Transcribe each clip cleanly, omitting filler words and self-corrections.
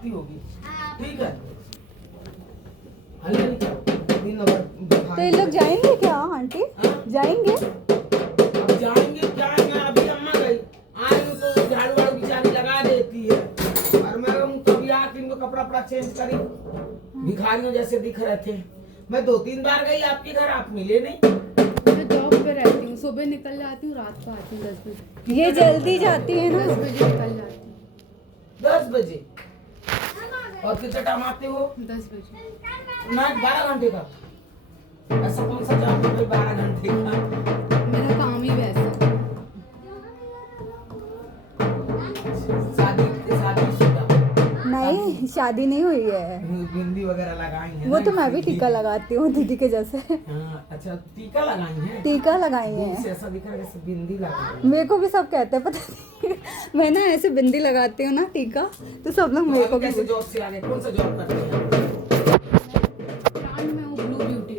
आती होगी। ठीक है, हल्ले नहीं करो, दिन भर तो ये लोग जाएंगे क्या आंटी? जाएंगे? अब जाएंगे क्या है, अभी अम्मा गई आएंगे तो झाड़ू वाड़ू बेचारी लगा देती है, और मैं कभी आके इनको कपड़ा वपड़ा चेंज करी, भिखारियों जैसे दिख रहे थे। मैं 2-3 बार गई आपके घर, आप मिले नहीं। मैं जॉब पे रहती हूँ, सुबह निकल जाती हूँ, रात को आती हूँ 10 बजे। ये जल्दी जाती है ना? 10 बजे निकल जाती हूँ। 10 बजे? और कितना टाइम आते हो? 10 बजे। ना 12 घंटे का? ऐसा कौन सा जॉब है 12 घंटे का? मेरा काम ही वैसा है। शादीशुदा? नहीं, शादी नहीं हुई है। बिंदी वगैरह लगाई है? वो तो मैं भी टीका लगाती हूँ दीदी के जैसे। हाँ, अच्छा टीका लगाई है? टीका लगाई दूर है। से ऐसा दिख रहा है जैसे बिंदी लगाई है। मेरे को भी सब कहते हैं, पता नहीं मैं ना ऐसे बिंदी लगाती हूँ ना टीका, तो सब लोग मेरे को भी कैसे जॉब से आ गए? कौन सा जॉब करते हैं? ब्रांड में हूँ ब्लू ब्यूटी।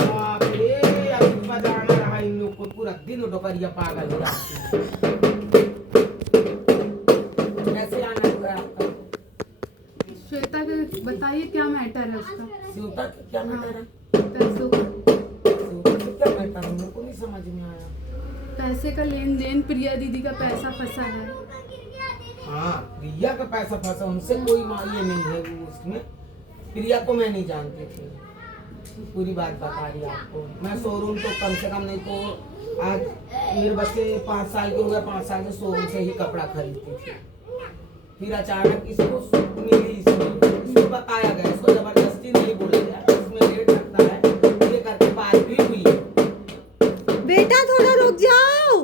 बाप रे, अभी बजाना रहा इन लोग को, पूरा दिन डोकरिया पागल हो जाती है। कैसे आना हुआ आपका? श्वेता के बताइए क्या मैटर है उसका? श्वेता का क्या मैटर है? पैसों का। श्वेता का क्या मैटर है? मेरे को नहीं समझ में आया। पैसे का लेन देन, प्रिया दीदी का पैसा फंसा है। हाँ, प्रिया का पैसा फंसा, उनसे कोई ये नहीं है उसमें। प्रिया को मैं नहीं जानती थी, पूरी बात बता रही आपको। मैं शोरूम तो कम से कम नहीं तो आज मेरे बच्चे 5 साल के हो गए, 5 साल से शोरूम से ही कपड़ा खरीदती थी। फिर अचानक इसको मिली, इसको बताया गया, इसको जबरदस्ती नहीं बोला गया, इसमें रेट लगता है, ये करके बात भी हुई। बेटा थोड़ा रुक जाओ,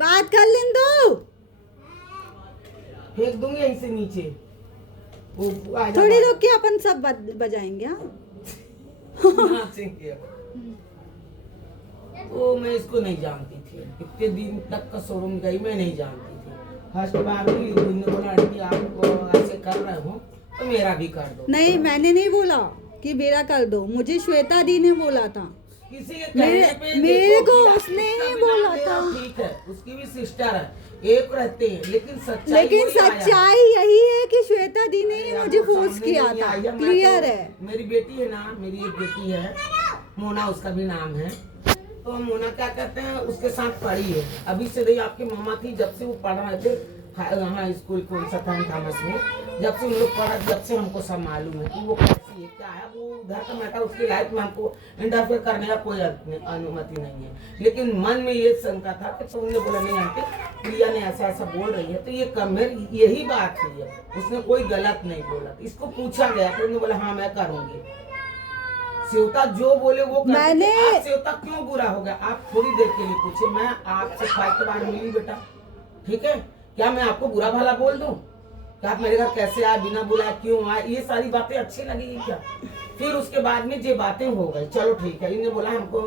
बात कर लें दो। फेंक दूंगी यहीं से नीचे। वो थोड़ी रुक के अपन सब बजाएंगे। नाचेंगे। तो मैं इसको नहीं जानती थी, इतने दिन तक का शोरूम गई मैं नहीं जानती थी। फर्स्ट बार भी बोला कि आप ऐसे कर रहे हो तो मेरा भी कर दो। नहीं, मैंने नहीं बोला कि मेरा कर दो, मुझे श्वेता दी ने बोला था। किसी के कहने पे मेरे देखो को कि उसने उसका ही भी बोला नाम मेरा था। ठीक है, उसकी भी सिस्टर है, एक रहते हैं, लेकिन सच्चाई लेकिन वही आया है। सच्चाई यही है कि श्वेता दी ने ही अरे मुझे आपको फोर्स सामने किया नहीं था। आई है, मैं क्लियर तो- है। मेरी बेटी है ना, मेरी एक बेटी है मोना, उसका भी नाम है। तो मोना क्या कहते हैं, उसके साथ पढ़ी है। अभी से नहीं, आपकी मम्मा थी जब से वो पढ़ रहे थे यहाँ स्कूल कौन सा था थॉमस में, जब से उन लोग पढ़ा, जब से हमको सब मालूम है कि वो कैसी है क्या है। वो उधर का मैटर, उसकी लाइफ में हमको इंटरफेयर करने का कोई अनुमति नहीं है। लेकिन मन में ये शंका था कि तुमने बोला नहीं आंटी, प्रिया ने ऐसा ऐसा बोल रही है, तो ये कमेर यही बात हुई है, उसने कोई गलत नहीं बोला। इसको पूछा गया तो उन्होंने बोला हाँ मैं करूँगी। श्वेता जो बोले वो करती मैंने- थी। आप श्वेता क्यों बुरा हो गया, आप थोड़ी देर के लिए पूछे। मैं आपसे 5 बार मिली बेटा, ठीक है, क्या मैं आपको बुरा भला बोल दूं? क्या आप मेरे घर कैसे आए, बिना बुलाए क्यों आए, ये सारी बातें अच्छी लगेगी क्या? फिर उसके बाद में ये बातें हो गई, चलो ठीक है। इन्हें बोला हमको,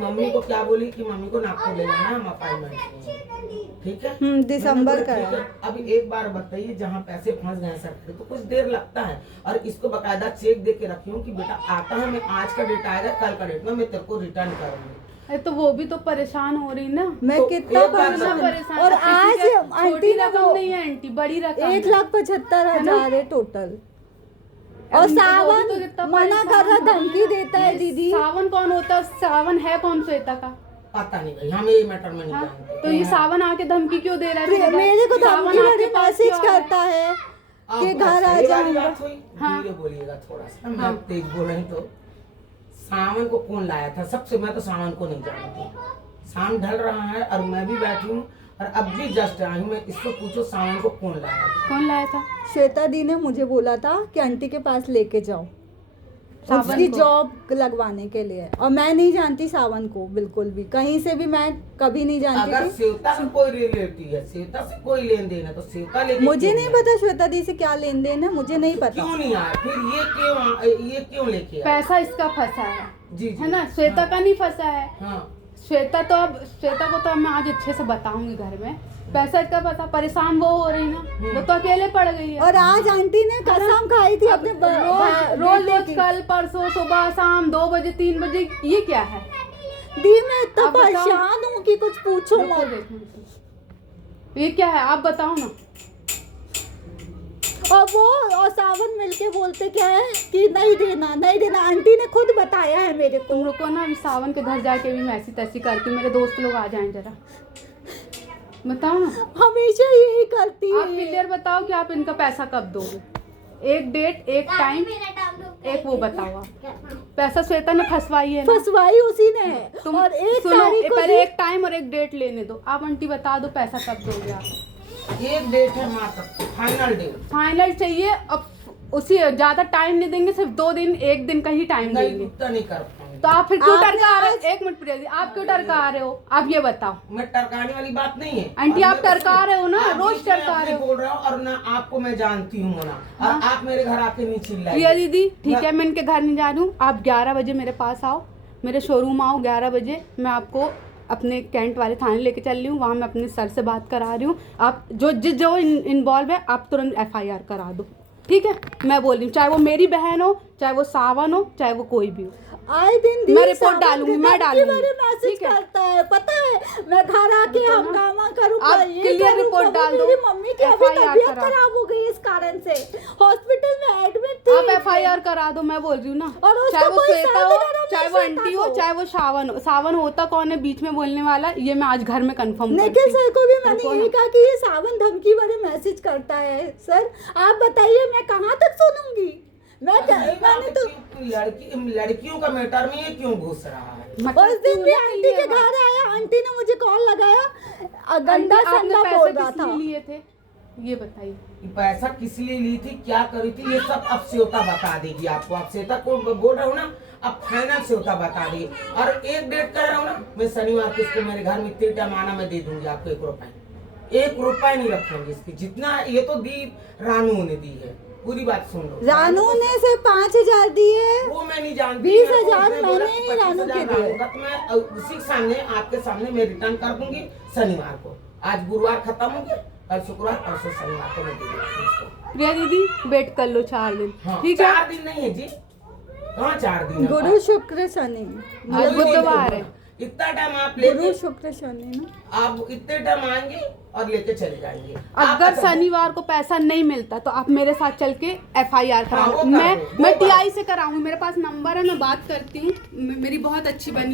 मम्मी को क्या बोली कि मम्मी को नागपुर ले जाना, हम अपॉइंटमेंट लेंगे, ठीक है। दिसंबर का ठीक है। है। अभी एक बार बताइए, जहाँ पैसे फंस गए सर तो कुछ देर लगता है, और इसको बकायदा चेक दे के रखी हूँ कि बेटा आता है, मैं आज का डेट आएगा, कल का डेट में मैं तेरे को रिटर्न करूंगी। अरे तो वो भी तो परेशान हो रही ना। मैं तो कितना एक बार कितना परेशान। परेशान। और अब किसी आज का आंटी छोटी ने रकम वो नहीं है आंटी, बड़ी रकम है। 1,75,000 है टोटल। और इनको वो भी सावन तो कितना मना कर रहा, परेशान हो धमकी रही है। देता है ये दीदी। सावन कौन होता है? सावन है कौन श्वेता का? पता नहीं भाई, हमें ये मैटर में नहीं हाँ? जानते। तो ये सावन आके धमकी क्यों दे रहा है? मेरे को सावन धमकी आपके देके पास मैसेज क्यों आ रहा है? करता है कि अब घर आ सही वाली जाऊंगा। बात हुई, हाँ। धीरे बोलिएगा थोड़ा सा, मैं हाँ। तेज बोल रही तो। सावन को कौन लाया था? सबसे मैं तो सावन को नहीं जानती। शाम ढल रहा है और मैं भी बैठी हूँ, और अब भी जस्ट आई हूँ। मैं इसको पूछो सावन को कौन लाया था? कौन लाया था? श्वेता दी ने मुझे बोला था कि आंटी के पास लेके जाओ, सावन उसकी को? जॉब लगवाने के लिए। और मैं नहीं जानती सावन को, बिल्कुल भी, कहीं से भी मैं कभी नहीं जानती अगर थी। श्वेता से कोई रिलेटिव है, श्वेता से कोई लेन देन है, तो श्वेता लेके मुझे क्यों नहीं आया? पता श्वेता दी से क्या लेन देन है, मुझे नहीं पता। क्यों नहीं आया? फिर ये क्यों लेके आया? पैसा इसका फंसा है, जी जी है ना? श्वेता हाँ, का नहीं फंसा है। हाँ। श्वेता को तो मैं आज अच्छे से बताऊंगी घर में। पैसा इसका फंसा, परेशान वो हो रही ना, वो तो अकेले पड़ गई है। और आज आंटी ने कसम खाई थी अपने रोज कल परसों सुबह शाम 2 बजे 3 बजे, ये क्या है? दी मैं इतना आप बताओ। परेशान हूँ कि कुछ पूछो रुको मत। देखो। ये क्या है आप बताओ ना। और वो और सावन मिलके बोलते क्या है कि नहीं देना नहीं देना। आंटी ने खुद बताया है मेरे को। तुम रुको ना, अभी सावन के घर जाके भी मैं ऐसी तैसी करती हूँ। मेरे दोस्त लोग आ जाएं जरा, बताओ ना। हमेशा यही करती आप है। क्लियर बताओ कि आप इनका पैसा कब दोगे, एक डेट एक टाइम एक वो बताओ। आप पैसा श्वेता ने फंसवाई है ना, फंसवाई उसी ने है। तुम और एक सुनो, तारीख को पहले भी- एक टाइम और एक डेट लेने दो। आप आंटी बता दो पैसा कब दोगे आप। एक डेट है मात्र, फाइनल डेट। फाइनल चाहिए, अब उसी ज्यादा टाइम नहीं देंगे, सिर्फ 2 दिन 1 दिन का ही टाइम नहीं देंगे। उतना नहीं कर पाऊंगी। तो आप फिर क्यों आपने टरका रहे हो? आज- 1 मिनट प्रिया जी, आप क्यों टरका रहे हो? आप ये बताओ। मैं टरकाने वाली बात नहीं है आंटी, और आप मेरे को टरका रहे हो ना, आप रोज बीच में टरका अपने रहे हो। बोल रहे हो और ना आपको मैं जानती हूँ मोना, और आप मेरे घर आके नहीं चिल्लाई। प्रिया दीदी ठीक है, मैं इनके घर नहीं जा रही हूँ। आप 11 बजे मेरे पास आओ, मेरे शोरूम आओ 11 बजे। मैं आपको अपने कैंट वाले थाने लेके चल रही हूँ, वहाँ मैं अपने सर से बात करा रही हूँ। आप जो इन्वॉल्व है आप तुरंत FIR करा दो, ठीक है? मैं बोल रही हूँ, चाहे वो मेरी बहन हो, चाहे वो सावन हो, चाहे वो कोई भी हो। आए दिन मैं रिपोर्ट डालूंगी, मैं डालूंगी, मैसेज ठीक है? करता है पता है। मैं घर आके हंगामा करूंगा, आप ये clear करूंगा, report वो डाल दो, मेरी मम्मी की अभी FIR तबीयत करा। खराब हो गई इस कारण से, हॉस्पिटल में एडमिट थी। आप FIR करा दो, मैं बोल रही हूँ ना। और उसका चाहे वो कोई श्वेता साथ हो, देना चाहे वो नहीं आंटी श्वेता हो, को। चाहे वो सावन हो। सावन होता कौन है बीच में बोलने वाला, ये मैं आज घर में कंफर्म निखिल करती सर हूँ। को भी मैंने रुको यही ना। कहा कि ये सावन धमकी वाले मैसेज करता है। सर आप बताइए मैं कहाँ तक सुनूंगी। मैंने तो लड़कियों का मैटर में ये क्यों घुस रहा है? उस दिन भी आंटी के घर आया, आंटी ने मुझे कॉल लगाया, गंदा आंटी, आपने संदा पैसे बोल रहा किस था। लिए लिए थे ये बताइए। कि पैसा किस लिए ली थी, क्या करी थी, ये सब अब श्वेता बता देगी आपको। आप श्वेता को बोल रहे हो ना, अब फाइनल श्वेता बता देगी। और एक डेट कर रहा हूँ ना, मैं शनिवार को इसको मेरे घर में इतने टाइम आना, मैं दे दूंगी आपको 1 रुपए। 1 रुपए नहीं रखूंगी इसकी, जितना ये तो दी रानू ने दी है। पूरी बात सुन लो। रानू ने सिर्फ 5000 दिए। वो मैं नहीं जानती। 20,000 मेरे को उसने बोला मैंने कि रानू के 25,000 दिए। होगा, तो मैं उसी के सामने आपके सामने मैं रिटर्न कर दूंगी शनिवार को। आज गुरुवार खत्म हो गया, कल शुक्रवार, परसों शनिवार को मैं दे दूंगी इसको। प्रिया दीदी वेट कर लो 4 दिन, हाँ, ठीक है? 4 दिन नहीं है जी, कहाँ 4 दिन है? गुरु शुक्र शनि, आज बुधवार है। इतना टाइम आप गुरु लेके, शुक्र शनि ना। आप इतने टाइम आएंगे और लेके चले जाएंगे। अगर शनिवार को पैसा नहीं मिलता तो आप मेरे साथ चल के FIR करा हाँ, लो। वो मैं करो, वो TI से कराऊंगी, मेरे पास नंबर है, मैं बात करती हूँ। मेरी बहुत अच्छी बनी है।